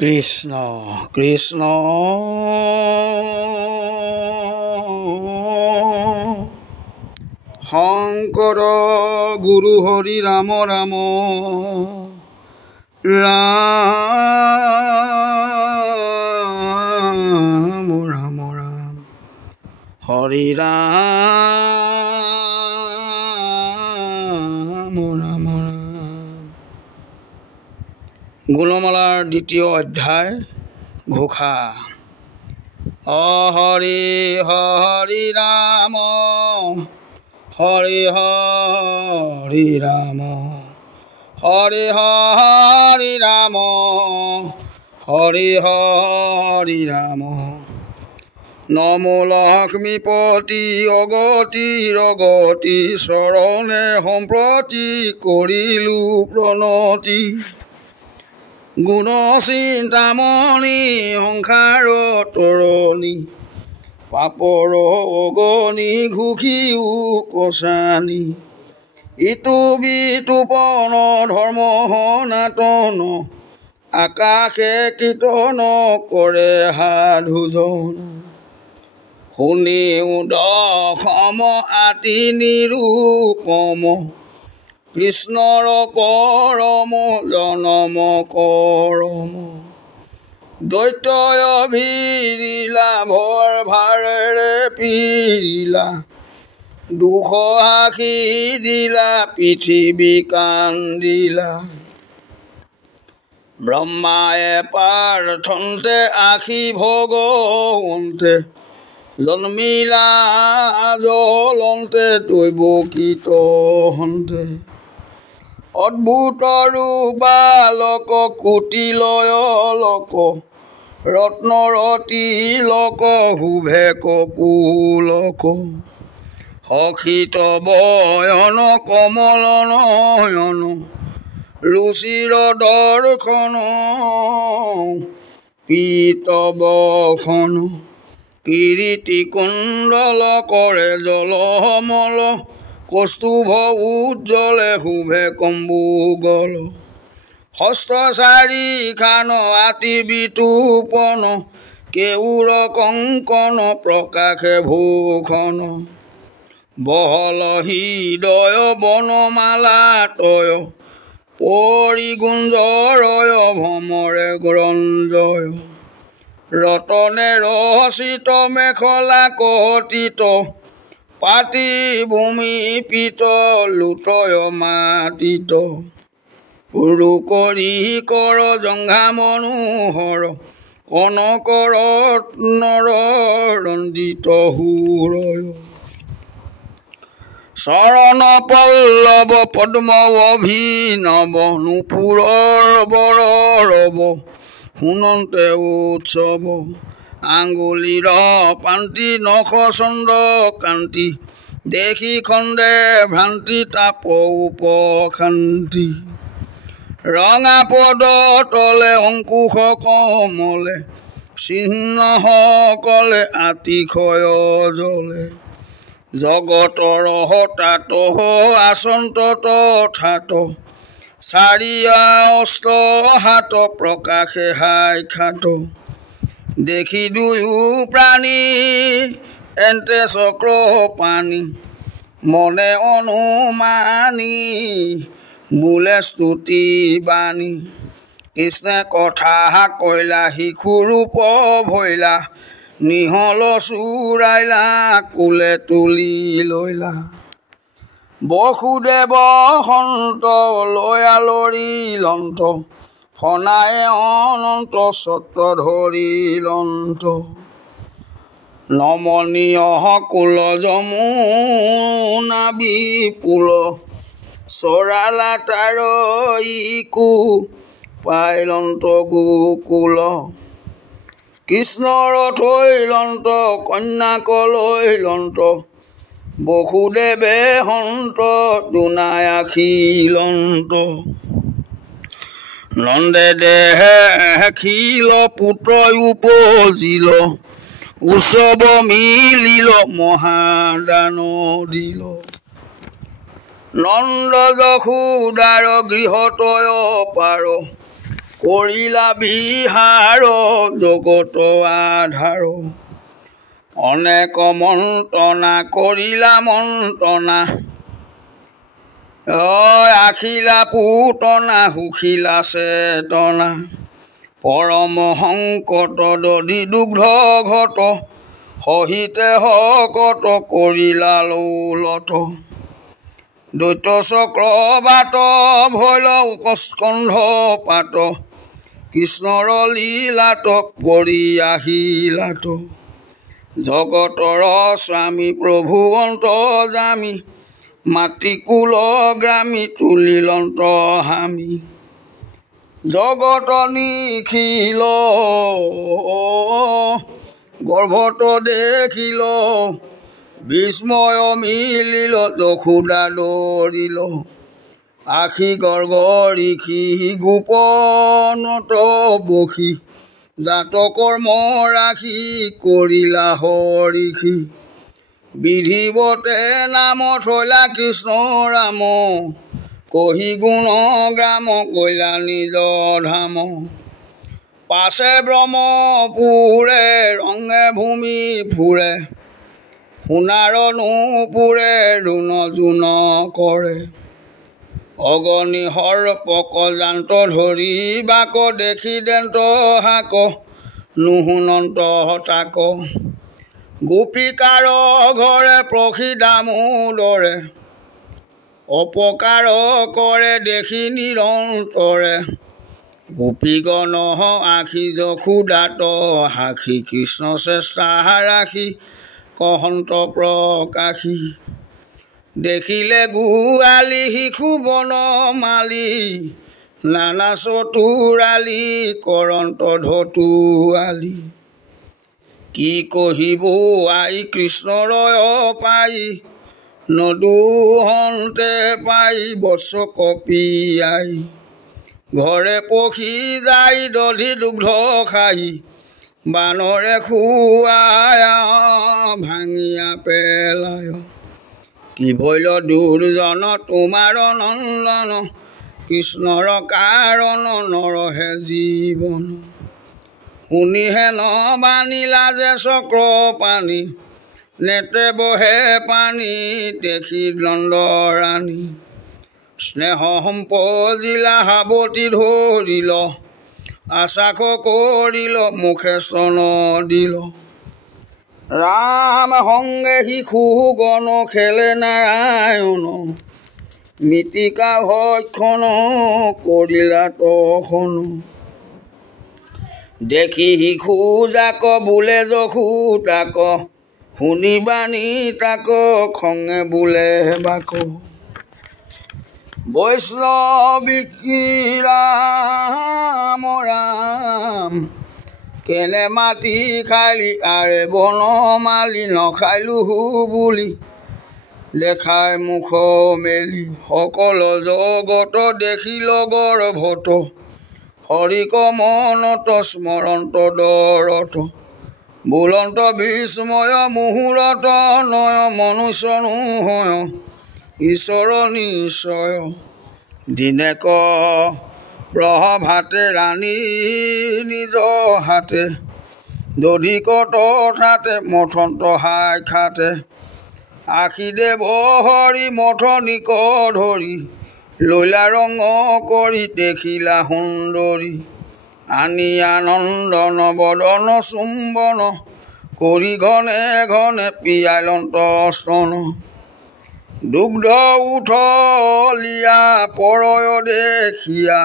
কৃষ্ণ কৃষ্ণ শংকৰ গুৰু হৰি ৰাম ৰাম ৰাম ৰাম ৰাম হৰি ৰাম ৰাম ৰাম। গুণমালাৰ দ্বিতীয় অধ্যায় ঘোষা। হৰি হৰি ৰাম হৰি হৰি ৰাম হৰি হৰি ৰাম হৰি হৰি ৰাম। নমো লক্ষ্মীপতি অগতি ৰগতি চৰণে সম্প্ৰতি কৰিলো প্ৰণতি। গুণ চিন্তামণি সংসাৰ তৰণি পাপৰ অগণি ঘুষিও কচানি। ইটো বিতুপন ধৰ্ম সনাতন আকাশে কীৰ্তন কৰে সাধুজন। শুনিও দশম আতি নিৰূপম কৃষ্ণৰ পৰম জনম কৰম। দৈত্যয় ভিৰিলা ভৰ ভাৰেৰে পিৰিলা দুখ আশী দিলা পৃথিৱী কান্দিলা। ব্ৰহ্মায়ে প্ৰাৰ্থন্তে আশী ভগৱন্তে জন্মিলা জ্বলন্তে দৈৱকীত হন্তে। অদ্ভুত ৰূপ বালক কুটিলয় লক ৰত্নৰতি লক শুভে কপুলক। হসিত বয়ন কমল নয়ন ৰুচিৰ দৰ্শন পীতবসন। কিৰীটি কুণ্ডল কৰে জলমল কৌস্তুভ উজ্জ্বলে শুভে কম্বুগল। হস্ত চাৰি খান আতি বিতুপন কেউৰ কংকন প্ৰকাশে ভূষণ। বহল হৃদয় বনমালা তয় পৰিগুঞ্জৰয় ভ্ৰমৰে গ্ৰঞ্জয়। ৰতনে ৰচিত মেখলা কটিত পাতি ভূমি পিত লুটয় মাতিত। উৰু কৰি কৰ জংঘা মনোহৰ কনক ৰত্নৰ ৰঞ্জিত সুৰয়। চৰণ পল্লৱ পদ্ম অভিনৱ নুপুৰৰ বৰৰৱ শুনন্তে উৎসৱ। আঙুলিৰ পান্তি নখ চন্দ্ৰ কান্তি দেখি খন্দে ভ্ৰান্তি তাপ উপশান্তি। ৰঙা পদ তলে অংকুশ কমলে চিহ্ন সকলে আতিশয় জলে। জগতৰ হতাত আচন্ত তথাত চাৰিয়া অস্ত হাত প্ৰকাশে হাই খাত। দেখি দুয়ো প্ৰাণী এন্তে চক্ৰ পানী মনে অনুমানী বোলে স্তুতি বাণী। কৃষ্ণে কথা কইলা শিশু ৰূপ ভৈলা নিহল চুৰাইলা কুলে তুলি লৈলা। বসুদেৱ সন্ত লয়ালৰি লন্ত ফনায়ে অনন্ত ছত্ৰ ধৰি লন্ত। নমনীয় কুল যমুনা বিপুল চৰালা তাৰ ইকু পাইলন্ত গোকুল। কৃষ্ণৰ থৈলন্ত কন্যাক লৈলন্ত বসুদেৱে সন্ত দুনাই আখিলন্ত। নন্দে দেখিল পুত্ৰ উপজিল উৎসৱ মিলিল মহাদান দিল। নন্দ যশোদাৰ গৃহতয় পাৰ কৰিলা বিহাৰ জগত আধাৰ অনেক মন্ত্ৰণা কৰিলা মন্ত্ৰণা আখিলা পুতনা সুখিলা চেতনা পৰম সংকট দধি দুগ্ধ ঘট সহিতে হকত কৰিলা লৌলত দৈত্য চক্ৰ বাট ভৈল স্কন্ধ পাত কৃষ্ণৰ লীলাত পৰি আহিলাত জগতৰ স্বামী প্ৰভু অন্তৰ্যামী মাতৃকুল গ্ৰামী তুলিলন্ত হামি জগত নিখিল গৰ্ভত দেখিল বিস্ময় মিলিল যশোদা দৌৰিল আখি গৰ্গৰিখি গোপনত বসি জাত কৰ্ম ৰাখি কৰিলা হৰিষি বিধিবতে নাম থৈলা কৃষ্ণ ৰাম কহি গুণ গ্ৰাম কৈলা নিজ ধাম পাছে ব্ৰহ্মপুৰে ৰঙে ভূমি ফুৰে সোণাৰ নুপুৰে ৰুণ জোন কৰে অগণি সৰ্পক জান্ত ধৰি বাক দেখি দেন্ত হাক নুশুনন্ত তাক গোপিকাৰ ঘৰে প্ৰসিদামোদৰে অপকাৰ কৰে দেখি নিৰন্তৰে গোপীগণ আখি যশোদাত সাখি কৃষ্ণ চেষ্টা ৰাখি কহন্ত প্ৰকাশী দেখিলে গোৱালি শিশু বন মালি নানা চতুৰালি কৰন্ত ধতুৱালি কি কহিব আই কৃষ্ণৰ পাই নদুহন্তে পাই বৎস কপিয়াই ঘৰে পখি যাই দধি দুগ্ধ খাই বানৰে খুৱাই ভাঙিয়া পেলায় কি ভৈল দুৰ্জন তোমাৰ নন্দন কৃষ্ণৰ কাৰণ নৰহে জীৱন শুনিহে নবানিলা যে চক্ৰ পানী নেত্ৰে বহে পানী দেখি দণ্ডৰাণী স্নেহ সম্পজিলা সাৱতি ধৰিল আশাক কৰিল মুখে স্তন দিল ৰাম সংগে শিশু গণ খেলে নাৰায়ণ মৃতিকা ভক্ষণ কৰিলা তখন দেখি শিশু যাক বোলে যশোদাক শুনি বাণী তাক খঙে বোলে বাক বৈষ্ণৱী ৰাম ৰাম কেনে মাটি খালি আৰে বনমালি নখাইলো বুলি দেখাই মুখ মেলি সকল জগত দেখিল গৰ্ভত হৰিক মনত স্মৰণত দৰত বুলন্ত বিস্ময় মুহূৰ্ত নয় মনুষ্য নোহয় ঈশ্বৰ নিশ্চয় দিনেক প্ৰভাতে ৰাণী নিজ হাতে দধিক তথাতে মথন্ত সাক্ষাতে আখি দেৱ হৰি মথনিক ধৰি লৈলা ৰঙ কৰি দেখিলা সুন্দৰী আনি আনন্দন বদন চুম্বন কৰি ঘনে ঘনে পিয়ালন্ত স্তন দুগ্ধ উঠলিয়া পৰয় দেখিয়া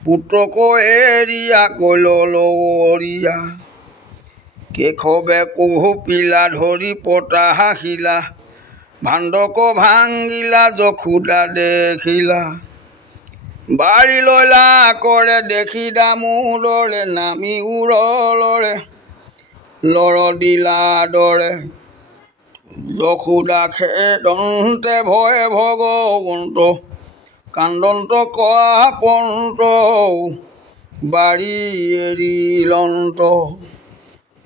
পুত্ৰক এৰিয়া কৈল লৌৰিয়া কেশৱে কহুপিলা ধৰি পতা হাসিলা ভাণ্ডক ভাঙিলা যশোদা দেখিলা বাৰী লৈলা কৰে দেখি দামোদৰে নামি উৰলৰে লৰ দিলা দৰে যশোদা খেদন্তে ভয়ে ভগৱন্ত কান্দন্ত কপন্ত বাৰী এৰিলন্ত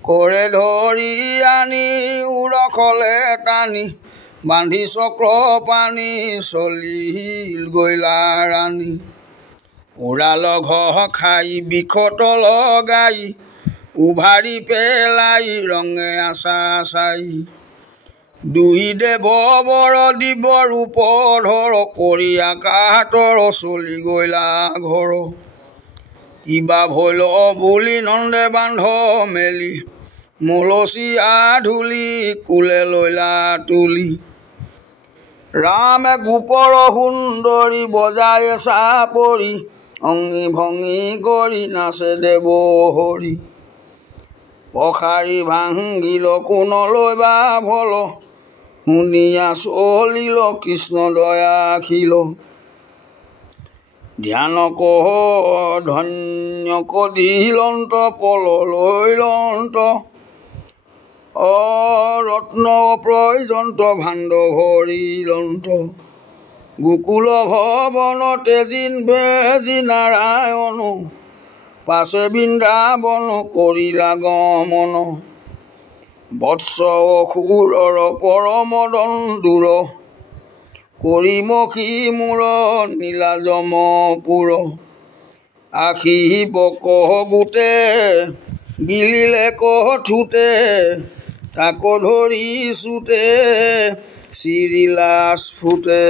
কৰে ধৰি আনি উৰখলে টানি বান্ধি চক্ৰ পানী চলিল গৈলা ৰাণী ওৰাল ঘৰ খাই বিষত লগাই উভাৰি পেলাই ৰঙে আশা চাই দুই দেৱ বৰ দিব ৰূপ ধৰ কৰি আকাশৰ চলি গৈলা ঘৰ কিবা ভৈল বুলি নন্দে বান্ধ মেলি মলচি আধুলি কুলে লৈলা তুলি ৰামে গোপৰ সুন্দৰী বজাই চাপৰি অংগী ভংগী কৰি নাচে দেৱ হৰি পখাৰী ভাঙিল কোনলৈ বা ভল শুনিয়া চলিল কৃষ্ণ দয়াখিল ধ্যান কহ ধন্য কদিলন্ত পললৈলন্ত ৰত্ন প্ৰয়োজন্ত ভাণ্ড ভৰিলন্ত গোকুল ভৱন তেজিন বেজি নাৰায়ণ পাছে বৃন্দাবন কৰিলা গমন বৎস অসুৰৰ পৰম দন্দুৰ কৰিমখি মূৰ নীলাজমপুৰ আখি বকহ গোটে গিলিলে কহ ঠোঁটে তাক ধৰি চুটে চিৰিলা স্ফুটে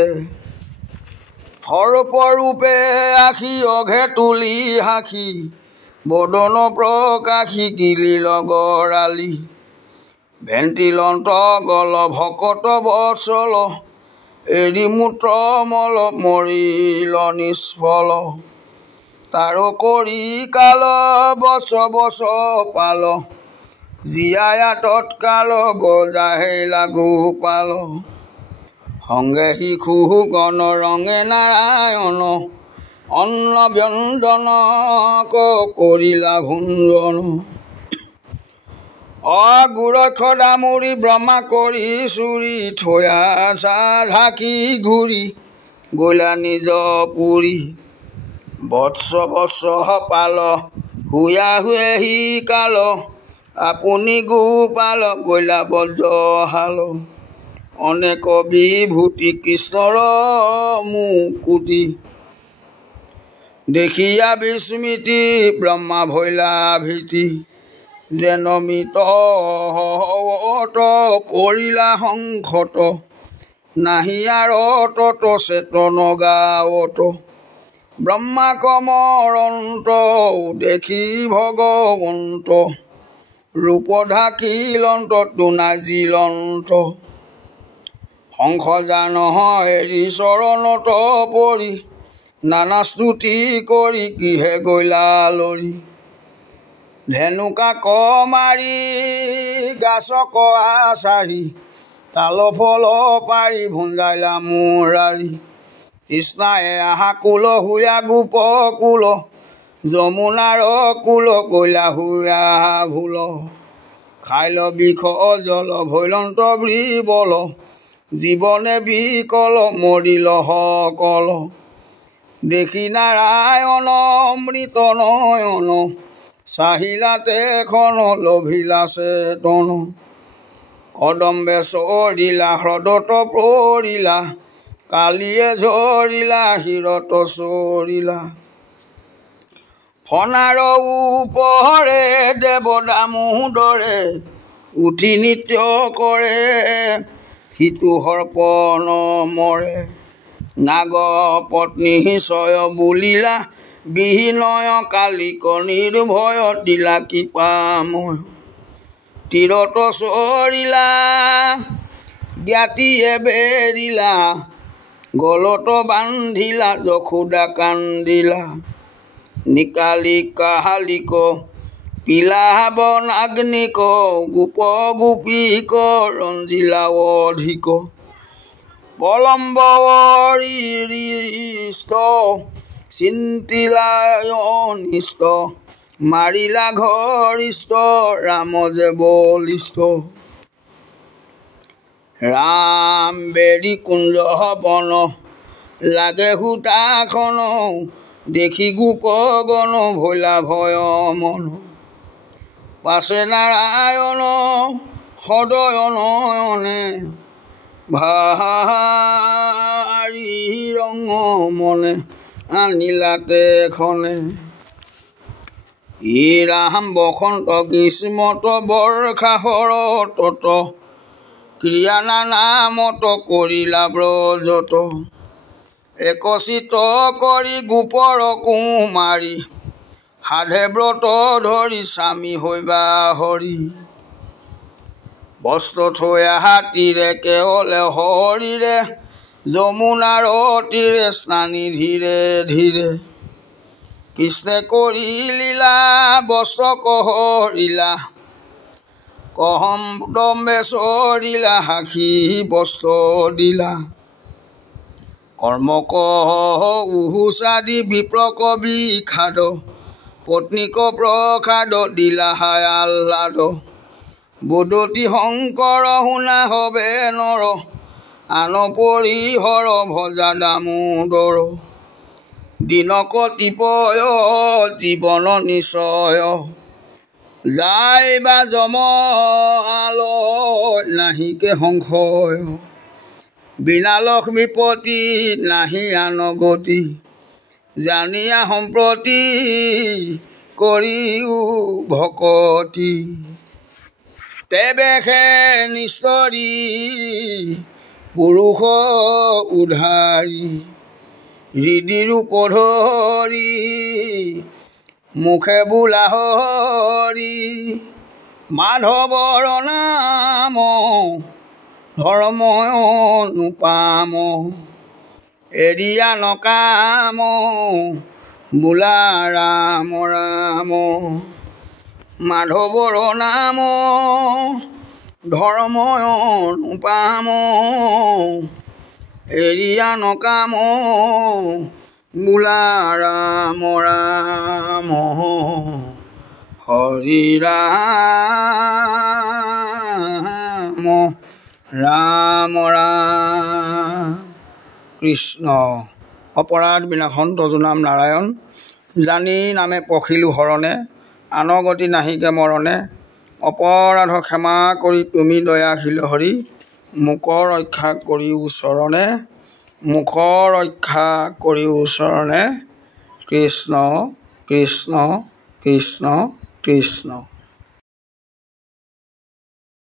সৰ্পৰূপে আখি অঘে তুলি সাখি বদন প্ৰকাশী গিলিল গৰালি ভেণ্টিলন্ত গল ভকত বৎসল এৰি মূত্ৰ মল মৰিল নিষ্ফল তাৰ কৰি কাল বছ বছ পাল জীয়ায়া তৎকাল বজাহে লাগু পাল সংগে শিশু গণ ৰঙে নাৰায়ণ অন্ন ব্যঞ্জন কৰিলা ভুঞ্জন অগুৰক্ষদামুৰি ব্ৰহ্মা কৰি চুৰি থয়া চা ঢাকি ঘূৰি গলা নিজ পুৰী বৎস বৎস পাল হুয়া হুৱেহি কাল আপুনি গোপাল গলা বজ্ৰহাল অনেক বিভূতি কৃষ্ণৰ মুকুতি দেখিয়া বিস্মৃতি ব্ৰহ্মা ভৈলা ভীতি যেন মৃত পৰিলা সংখত নাহিয়াৰ তত চেতন গাৱত ব্ৰহ্মা কমৰন্ত দেখি ভগৱন্ত ৰূপ ঢাকিলন্ত তোনাজিলন্ত শংখ জান হেৰি চৰণত পৰি নানা স্তুতি কৰি গৃহে গৈলা লৰি ধেনুকা ক মাৰি গাছক আচাৰি তাল ফল পাৰি ভুঞ্জাইলা মুৰাৰি কৃষ্ণায়ে আহা কুল হুয়া গোপ কুল যমুনাৰ কুল কৈলা হুয়া ভুল খাইল বিষ জল ভৈলন্ত বৃবল জীৱনে বিকল মৰিল সকল দেখি নাৰায়ণ অমৃত নয়ন চাহিলা তেখন লভিলা চেতন কদম্বে চৰিলা হ্ৰদত পৰিলা কালিয়ে ঝৰিলা হিৰত চৰিলা ফনাৰ উপৰে দেৱ দামোদৰে উঠি নৃত্য কৰে সিটো সৰ্পন মৰে নাগ পত্নী ছয় বুলিলা বিহীনয় কালিক নিৰ্ভয় দিলা কৃপাময় তীৰত চৰিলা জ্ঞাতিয়ে বেৰিলা গলত বান্ধিলা যশোদা কান্দিলা নিকালি কাহালিক পিলাবন আগ্নিক গোপ গোপীক ৰঞ্জিলা অধিক পলম্বৰিষ্ট চিন্তিলায় অনিষ্ট মাৰিলা ঘৰিষ্ঠ ৰাম যে বলিষ্ঠ ৰাম বেৰি কুঞ্জ বন লাগে সূতাখন দেখি গোপগণ ভৈলা ভয় মন পাছে নাৰায়ণ সদয় নয়নে ভাৰি ৰঙ মনে আনিলাতে খনে ই ৰাম বসন্ত গ্ৰীষ্মত বৰ্ষা শৰতত ক্ৰিয়া নামত কৰিলা ব্ৰজত একচিত কৰি গোপৰ কুমাৰী সাধে ব্ৰত ধৰি স্বামী হৈবা হৰি বস্ত্ৰ থৈ হাতীৰে কেৱলে হৰিৰে যমুনাৰ তীৰে স্নানি ধীৰে ধীৰে কৃষ্ণে কৰি লীলা বস্ত্ৰ কহৰিলা কহম দম্বে চৰিলা সাখী বস্ত্ৰ দিলা কৰ্ম কহ উহুচাদি বিপ্ৰ কবি খাদ পত্নীক প্ৰসাদ দিলা হায় আহ্লাদ বদতি শংকৰ শুনা হবে নৰ আন পৰিহৰ ভজা দামোদৰ দিনকতিপয় জীৱন নিশ্চয় যায় বা যম আলয় নাহিকে সংশয় বিনা লক্ষ্মীপতি নাহি আন গতি জানিয়া সম্প্ৰতি কৰিও ভকতি তেবেখে নিস্তৰী পুৰুষ উধাৰী হৃদি ৰূপ ধৰি মুখে বোলা হৰি মাধৱৰ নাম ধৰ্ময় নুপাম এৰিয়া নকাম বোলা ৰাম ৰাম মাধৱৰ নাম ধৰ্ময় নুপাম এৰিয়া নকাম বোলা ৰাম ৰাম হৰি ৰাম ৰাম ৰাম কৃষ্ণ অপৰাধ বিনাশন তজু নাম নাৰায়ণ জানি নামে পখিলো হৰণে আনগতি নাহিকে মৰণে অপৰাধ ক্ষমা কৰি তুমি দয়াশীল হৰি মুখ ৰক্ষা কৰি ওচৰণে মুখ ৰক্ষা কৰি ওচৰণে কৃষ্ণ কৃষ্ণ কৃষ্ণ কৃষ্ণ